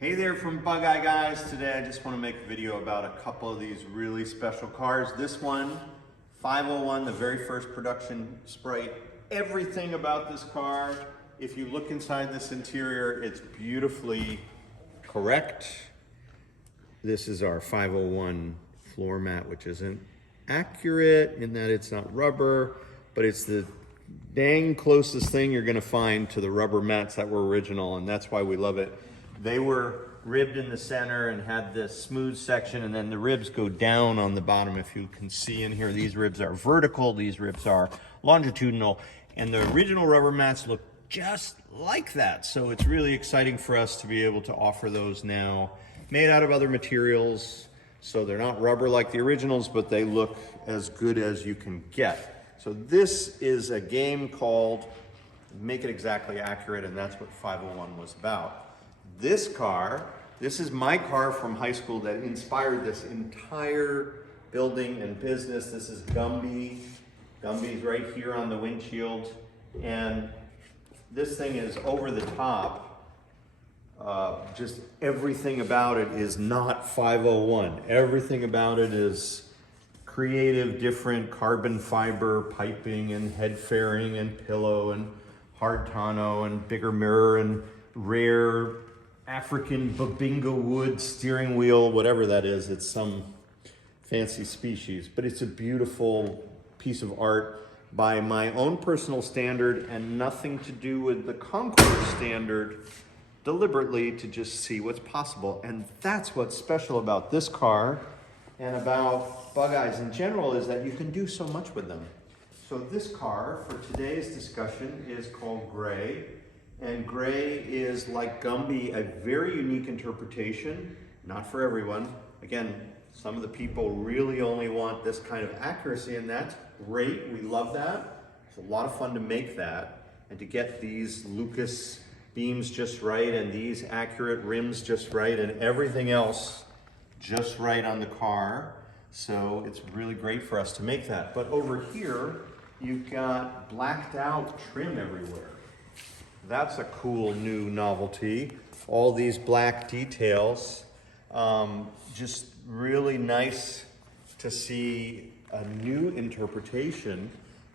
Hey there from Bug Eye Guys. Today I just want to make a video about a couple of these really special cars. This one, 501, the very first production Sprite. Everything about this car, if you look inside this interior, it's beautifully correct. This is our 501 floor mat, which isn't accurate in that it's not rubber, but it's the dang closest thing you're gonna find to the rubber mats that were original, and that's why we love it. They were ribbed in the center and had this smooth section, and then the ribs go down on the bottom. If you can see in here, these ribs are vertical, these ribs are longitudinal, and the original rubber mats look just like that. So it's really exciting for us to be able to offer those now, made out of other materials. So they're not rubber like the originals, but they look as good as you can get. So this is a game called Make It Exactly Accurate, and that's what 501 was about. This car, this is my car from high school that inspired this entire building and business. This is Gumby. Gumby's right here on the windshield. And this thing is over the top. Just everything about it is not 501. Everything about it is creative, different carbon fiber piping and head fairing and pillow and hard tonneau and bigger mirror and rare African babinga wood steering wheel, whatever that is. It's some fancy species, but it's a beautiful piece of art by my own personal standard and nothing to do with the concours standard, deliberately to just see what's possible. And that's what's special about this car and about Bug Eyes in general, is that you can do so much with them. So this car for today's discussion is called Gray. And Gray is, like Gumby, a very unique interpretation, not for everyone. Again, some of the people really only want this kind of accuracy, and that's great. We love that. It's a lot of fun to make that, and to get these Lucas beams just right, and these accurate rims just right, and everything else just right on the car. So it's really great for us to make that. But over here, you've got blacked out trim everywhere. That's a cool new novelty. All these black details. Just really nice to see a new interpretation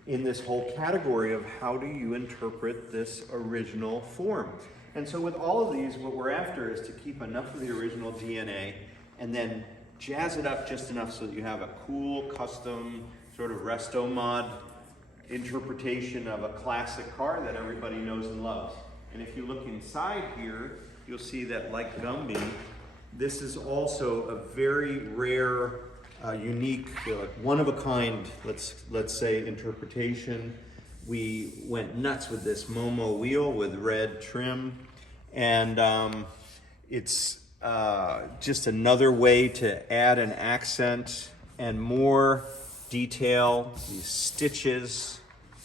in this whole category of how do you interpret this original form. And so with all of these, what we're after is to keep enough of the original DNA and then jazz it up just enough so that you have a cool, custom, sort of resto mod interpretation of a classic car that everybody knows and loves. And if you look inside here, you'll see that, like Gumby, this is also a very rare, unique, one-of-a-kind, let's say, interpretation. We went nuts with this Momo wheel with red trim, and it's just another way to add an accent and more detail. These stitches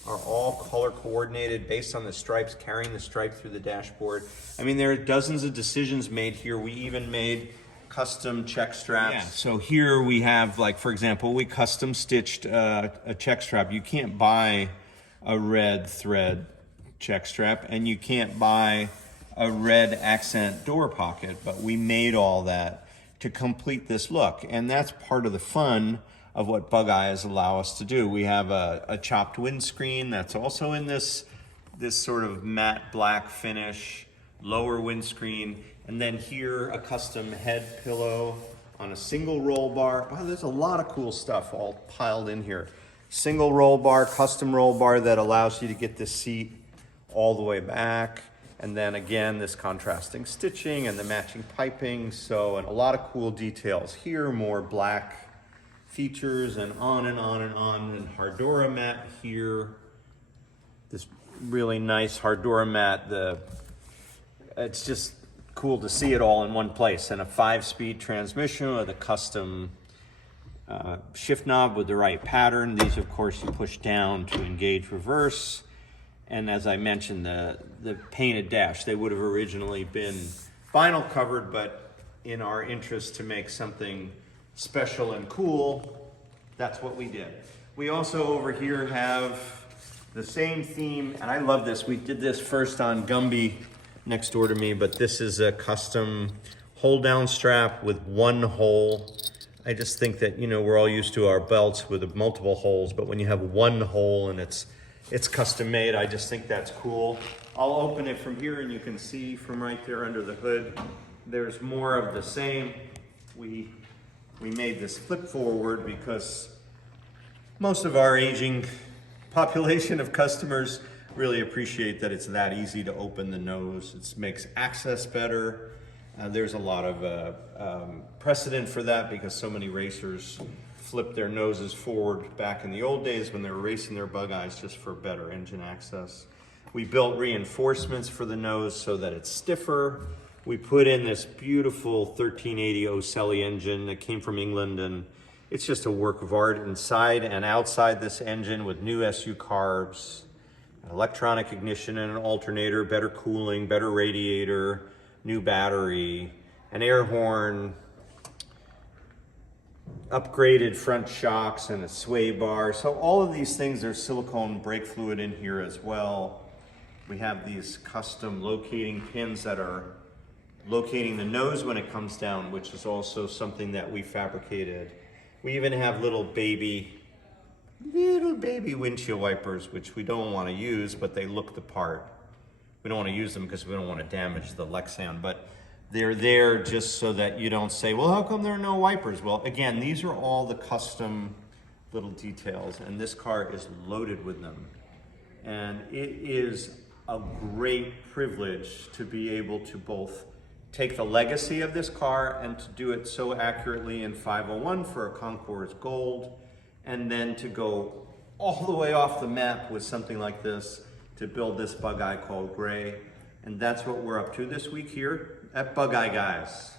are all color coordinated based on the stripes, carrying the stripe through the dashboard. I mean, there are dozens of decisions made here. We even made custom check straps. Yeah, so here we have, like, for example, we custom stitched a check strap. You can't buy a red thread check strap, and you can't buy a red accent door pocket, but we made all that to complete this look. And that's part of the fun of what Bug Eyes allow us to do. We have a chopped windscreen that's also in this sort of matte black finish, lower windscreen, and then here a custom head pillow on a single roll bar. Wow, there's a lot of cool stuff all piled in here. Single roll bar, custom roll bar that allows you to get this seat all the way back. And then again, this contrasting stitching and the matching piping. So, and a lot of cool details here, more black features, and on and on and on. And Hardora mat here, this really nice Hardora mat. It's just cool to see it all in one place. And a 5-speed transmission with a custom shift knob with the right pattern. These, of course, you push down to engage reverse. And as I mentioned, the painted dash, they would have originally been vinyl covered, but in our interest to make something special and cool, that's what we did. We also over here have the same theme, and I love this. We did this first on Gumby next door to me, but this is a custom hold down strap with one hole. I just think that, you know, we're all used to our belts with multiple holes, but when you have one hole and it's custom made, I just think that's cool. I'll open it from here and you can see from right there under the hood, there's more of the same. We made this flip forward because most of our aging population of customers really appreciate that it's that easy to open the nose. It makes access better. There's a lot of precedent for that because so many racers flip their noses forward back in the old days when they were racing their bug eyes just for better engine access. We built reinforcements for the nose so that it's stiffer. We put in this beautiful 1380 Ocelli engine that came from England, and it's just a work of art inside and outside this engine with new SU carbs, an electronic ignition and an alternator, better cooling, better radiator, new battery, an air horn, upgraded front shocks and a sway bar. So all of these things, there's silicone brake fluid in here as well. We have these custom locating pins that are locating the nose when it comes down, which is also something that we fabricated. We even have little baby windshield wipers, which we don't want to use, but they look the part. We don't want to use them because we don't want to damage the Lexan, but they're there just so that you don't say, well, how come there are no wipers? Well, again, these are all the custom little details, and this car is loaded with them. And it is a great privilege to be able to both take the legacy of this car and to do it so accurately in 501 for a Concours Gold, and then to go all the way off the map with something like this to build this bug eye called Gray. And that's what we're up to this week here at Bug Eye Guys.